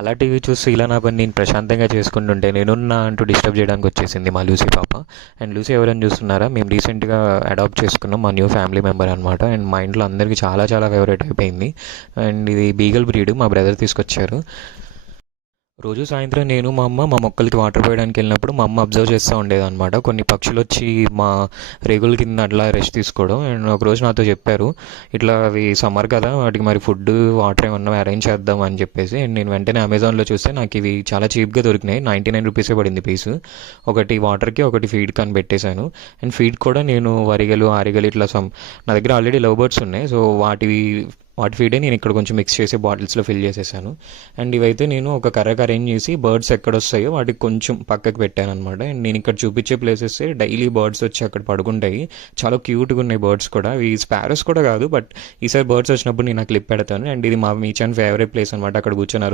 అలా టీవీ చూస్తూ ఇలా నా పని నేను ప్రశాంతంగా చేసుకుంటుంటే నేనున్నా అంటూ డిస్టర్బ్ చేయడానికి వచ్చేసింది మా లూసీ పాప. అండ్ లూసీ ఎవరైనా చూస్తున్నారా, మేము రీసెంట్గా అడాప్ట్ చేసుకున్నాం మా న్యూ ఫ్యామిలీ మెంబర్ అనమాట. అండ్ మా ఇంట్లో అందరికీ చాలా చాలా ఫేవరెట్ అయిపోయింది. అండ్ ఇది బీగల్ బ్రీడ్, మా బ్రదర్ తీసుకొచ్చారు. రోజు సాయంత్రం నేను మా అమ్మ మా మొక్కలకి వాటర్ పోయడానికి వెళ్ళినప్పుడు మా అమ్మ అబ్జర్వ్ చేస్తూ ఉండేదన్నమాట. కొన్ని పక్షులు వచ్చి మా రేగుల కింద అట్లా రెస్ట్ తీసుకోవడం. అండ్ ఒకరోజు నాతో చెప్పారు, ఇట్లా అవి సమ్మర్ కదా వాటికి మరి ఫుడ్ వాటర్ ఏమన్నా అరేంజ్ చేద్దాం అని చెప్పేసి. అండ్ నేను వెంటనే అమెజాన్లో చూస్తే నాకు ఇవి చాలా చీప్గా దొరికినాయి. 99 రూపీసే పడింది పీసు. ఒకటి వాటర్కి ఒకటి ఫీడ్కి అని పెట్టేశాను. అండ్ ఫీడ్ కూడా నేను వరిగలు ఆరిగలు ఇట్లా నా దగ్గర ఆల్రెడీ లవ్ బర్డ్స్ ఉన్నాయి. సో వాటి ఫీడే నేను ఇక్కడ కొంచెం మిక్స్ చేసి బాటిల్స్లో ఫిల్ చేసేసాను. అండ్ ఇవైతే నేను ఒక కర్రకు అరేంజ్ చేసి బర్డ్స్ ఎక్కడ వస్తాయో వాటికి కొంచెం పక్కకు పెట్టాను అనమాట. అండ్ నేను ఇక్కడ చూపించే ప్లేసెస్ డైలీ బర్డ్స్ వచ్చి అక్కడ పడుకుంటాయి. చాలా క్యూట్గా ఉన్నాయి బర్డ్స్ కూడా. ఇవి స్పారోస్ కూడా కాదు, బట్ ఈసారి బర్డ్స్ వచ్చినప్పుడు నేను ఆ క్లిప్ పెడతాను. అండ్ ఇది మా మీచాన్ ఫేవరెట్ ప్లేస్ అనమాట. అక్కడ కూర్చొని